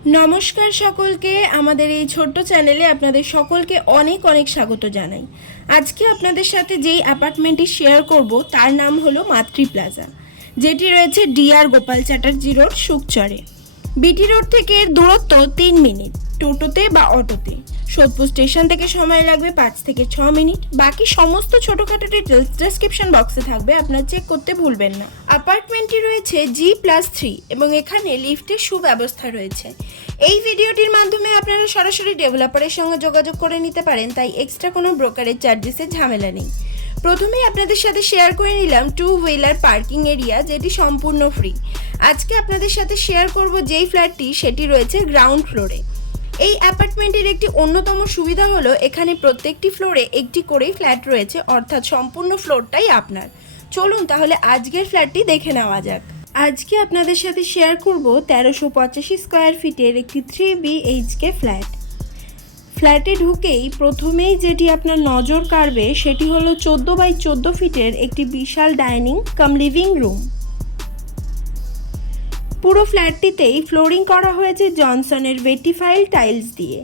নমস্কার সকলকে, আমাদের এই ছোট্ট চ্যানেলে আপনাদের সকলকে অনেক অনেক স্বাগত জানাই। আজকে আপনাদের সাথে যেই অ্যাপার্টমেন্টটি শেয়ার করব তার নাম হলো মাতৃ প্লাজা, যেটি রয়েছে ডিআর গোপাল চ্যাটার্জি রোড, শুকচরে। বিটি রোড থেকে এর দূরত্ব 3 মিনিট টোটোতে বা অটোতে। সোদপুর স্টেশন থেকে সময় লাগবে 5 থেকে 6 মিনিট। বাকি সমস্ত ছোটোখাটো ডিটেলস ডেসক্রিপশন বক্সে থাকবে, আপনারা চেক করতে ভুলবেন না। অ্যাপার্টমেন্টটি রয়েছে G+3 এবং এখানে লিফটের সুব্যবস্থা রয়েছে। এই ভিডিওটির মাধ্যমে আপনারা সরাসরি ডেভেলপারের সঙ্গে যোগাযোগ করে নিতে পারেন, তাই এক্সট্রা কোনো ব্রোকারেজ চার্জেসের ঝামেলা নেই। প্রথমেই আপনাদের সাথে শেয়ার করে নিলাম 2 হুইলার পার্কিং এরিয়া, যেটি সম্পূর্ণ ফ্রি। আজকে আপনাদের সাথে শেয়ার করব যেই ফ্ল্যাটটি, সেটি রয়েছে গ্রাউন্ড ফ্লোরে। এই অ্যাপার্টমেন্টের একটি অন্যতম সুবিধা হলো এখানে প্রত্যেকটি ফ্লোরে একটি করেই ফ্ল্যাট রয়েছে, অর্থাৎ সম্পূর্ণ ফ্লোরটাই আপনার। চলুন তাহলে আজকের ফ্ল্যাটটি দেখে নেওয়া যাক। আজকে আপনাদের সাথে শেয়ার করব 1385 স্কোয়ার ফিটের একটি 3 BHK ফ্ল্যাট। ফ্ল্যাটে ঢুকেই প্রথমেই যেটি আপনার নজর কাড়বে সেটি হলো 14x14 ফিটের একটি বিশাল ডাইনিং কাম লিভিং রুম। পুরো ফ্ল্যাটটিতেই ফ্লোরিং করা হয়েছে জনসনের ভেটিফাইল টাইলস দিয়ে।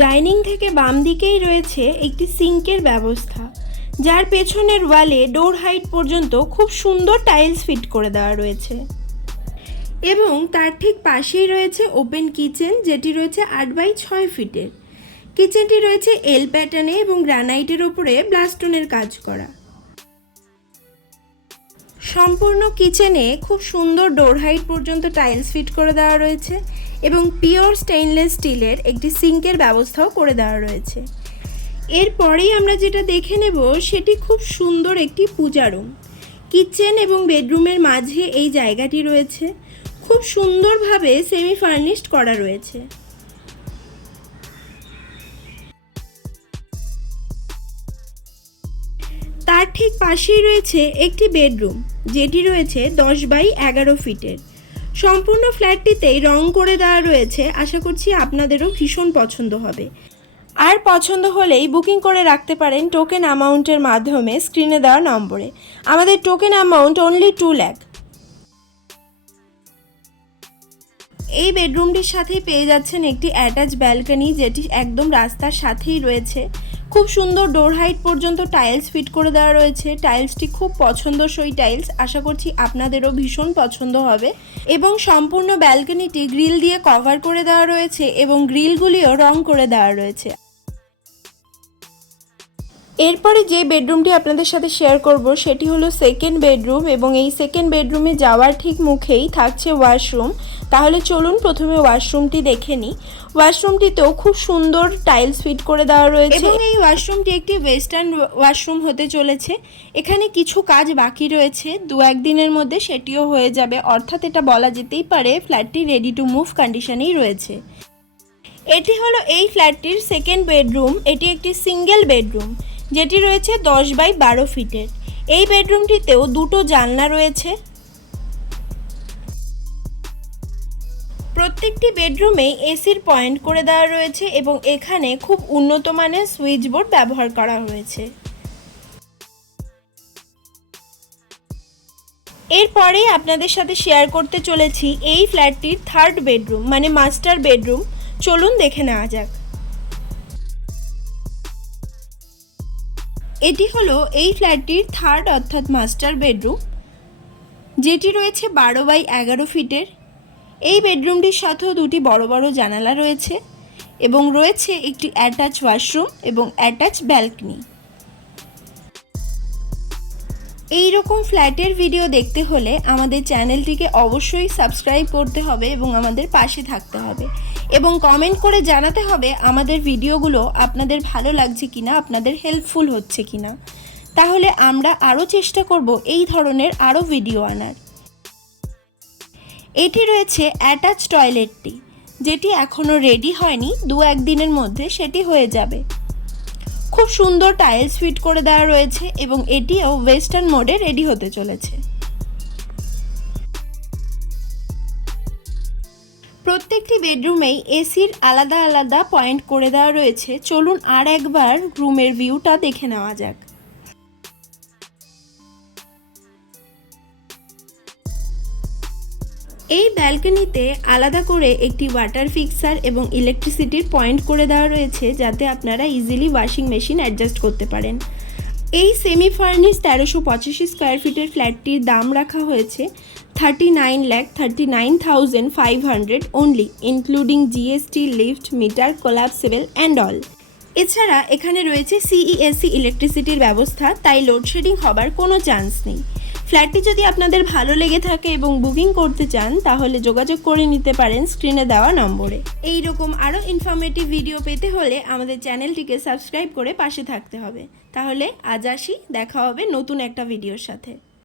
ডাইনিং থেকে বাম দিকেই রয়েছে একটি সিঙ্কের ব্যবস্থা, যার পেছনের ওয়ালে ডোর হাইট পর্যন্ত খুব সুন্দর টাইলস ফিট করে দেওয়া রয়েছে। এবং তার ঠিক পাশেই রয়েছে ওপেন কিচেন, যেটি রয়েছে 8x6 ফিটের। কিচেনটি রয়েছে এল প্যাটার্নে এবং গ্রানাইটের ওপরে ব্লাস্টনের কাজ করা। সম্পূর্ণ কিচেনে খুব সুন্দর ডোর হাইট পর্যন্ত টাইলস ফিট করে দেওয়া রয়েছে এবং পিওর স্টেইনলেস স্টিলের একটি সিঙ্কের ব্যবস্থাও করে দেওয়া রয়েছে। এরপরেই আমরা যেটা দেখে নেব সেটি খুব সুন্দর একটি পূজা রুম। কিচেন এবং বেডরুমের মাঝে এই জায়গাটি রয়েছে, খুব সুন্দরভাবে সেমি ফার্নিশড করা রয়েছে। তার ঠিক পাশেই রয়েছে একটি বেডরুম, যেটি রয়েছে 10x11 ফিটের। সম্পূর্ণ ফ্ল্যাটটিতেই রং করে দেওয়া রয়েছে, আশা করছি আপনাদেরও ভীষণ পছন্দ হবে। আর পছন্দ হলেই বুকিং করে রাখতে পারেন টোকেন অ্যামাউন্টের মাধ্যমে স্ক্রিনে দেওয়া নম্বরে। আমাদের টোকেন অ্যামাউন্ট অনলি 2 লাখ। এই বেডরুমটির সাথেই পেয়ে যাচ্ছেন একটি অ্যাটাচ ব্যালকনি, যেটি একদম রাস্তার সাথেই রয়েছে। খুব সুন্দর ডোর হাইট পর্যন্ত টাইলস ফিট করে দেওয়া রয়েছে। টাইলসটি খুব পছন্দসই টাইলস, আশা করছি আপনাদেরও ভীষণ পছন্দ হবে। এবং সম্পূর্ণ ব্যালকনিটি গ্রিল দিয়ে কভার করে দেওয়া রয়েছে এবং গ্রিলগুলিও রং করে দেওয়া রয়েছে। এরপরে যে বেডরুমটি আপনাদের সাথে শেয়ার করব সেটি হলো সেকেন্ড বেডরুম, এবং এই সেকেন্ড বেডরুমে যাওয়ার ঠিক মুখেই থাকছে ওয়াশরুম। তাহলে চলুন প্রথমে ওয়াশরুমটি দেখে নিই। ওয়াশরুমটিতেও খুব সুন্দর টাইলস ফিট করে দেওয়া রয়েছে এবং এই ওয়াশরুমটি একটি ওয়েস্টার্ন ওয়াশরুম হতে চলেছে। এখানে কিছু কাজ বাকি রয়েছে, 2-1 দিনের মধ্যে সেটিও হয়ে যাবে, অর্থাৎ এটা বলা যেতেই পারে ফ্ল্যাটটি রেডি টু মুভ কন্ডিশনেই রয়েছে। এটি হলো এই ফ্ল্যাটটির সেকেন্ড বেডরুম। এটি একটি সিঙ্গেল বেডরুম, যেটি রয়েছে 10x12 ফিটের। এই বেডরুমটিতেও দুটো জানলা রয়েছে। প্রত্যেকটি বেডরুমেই এসির পয়েন্ট করে দেওয়া রয়েছে এবং এখানে খুব উন্নত মানের সুইচ বোর্ড ব্যবহার করা হয়েছে। এরপরেই আপনাদের সাথে শেয়ার করতে চলেছি এই ফ্ল্যাটটির থার্ড বেডরুম, মানে মাস্টার বেডরুম। চলুন দেখে নেওয়া যাক। এটি হলো এই ফ্ল্যাটটির থার্ড অর্থাৎ মাস্টার বেডরুম, যেটি রয়েছে 12x11 ফিটের। এই বেডরুমটির সাথেও দুটি বড় বড় জানালা রয়েছে এবং রয়েছে একটি অ্যাটাচ ওয়াশরুম এবং অ্যাটাচ ব্যালকনি। এই রকম ফ্ল্যাটের ভিডিও দেখতে হলে আমাদের চ্যানেলটিকে অবশ্যই সাবস্ক্রাইব করতে হবে এবং আমাদের পাশে থাকতে হবে এবং কমেন্ট করে জানাতে হবে আমাদের ভিডিওগুলো আপনাদের ভালো লাগছে কিনা, আপনাদের হেল্পফুল হচ্ছে কিনা। তাহলে আমরা আরও চেষ্টা করব এই ধরনের আরও ভিডিও আনার। এটি রয়েছে অ্যাটাচ টয়লেটটি, যেটি এখনও রেডি হয়নি, 2-1 দিনের মধ্যে সেটি হয়ে যাবে। খুব সুন্দর টাইলস ফিট করে দেওয়া রয়েছে এবং এটিও ওয়েস্টার্ন মোডে রেডি হতে চলেছে। প্রত্যেকটি বেডরুমেই এসির আলাদা আলাদা পয়েন্ট করে দেওয়া রয়েছে। চলুন আর একবার রুমের ভিউটা দেখে নেওয়া যাক। এই ব্যালকনিতে আলাদা করে একটি ওয়াটার ফিক্সার এবং ইলেকট্রিসিটির পয়েন্ট করে দেওয়া রয়েছে, যাতে আপনারা ইজিলি ওয়াশিং মেশিন অ্যাডজাস্ট করতে পারেন। এই সেমি ফার্নিশ 1385 স্কোয়ার ফিটের ফ্ল্যাটটির দাম রাখা হয়েছে 39,39,500 only, including GST, lift, meter, collapsible and all. এছাড়া এখানে রয়েছে সিইএসসি ইলেকট্রিসিটির ব্যবস্থা, তাই লোডশেডিং হবার কোনো চান্স নেই। ফ্ল্যাটটি যদি আপনাদের ভালো লেগে থাকে এবং বুকিং করতে চান, তাহলে যোগাযোগ করে নিতে পারেন স্ক্রিনে দেওয়া নম্বরে। এই রকম আরও ইনফরমেটিভ ভিডিও পেতে হলে আমাদের চ্যানেলটিকে সাবস্ক্রাইব করে পাশে থাকতে হবে। তাহলে আজ আসি, দেখা হবে নতুন একটা ভিডিওর সাথে।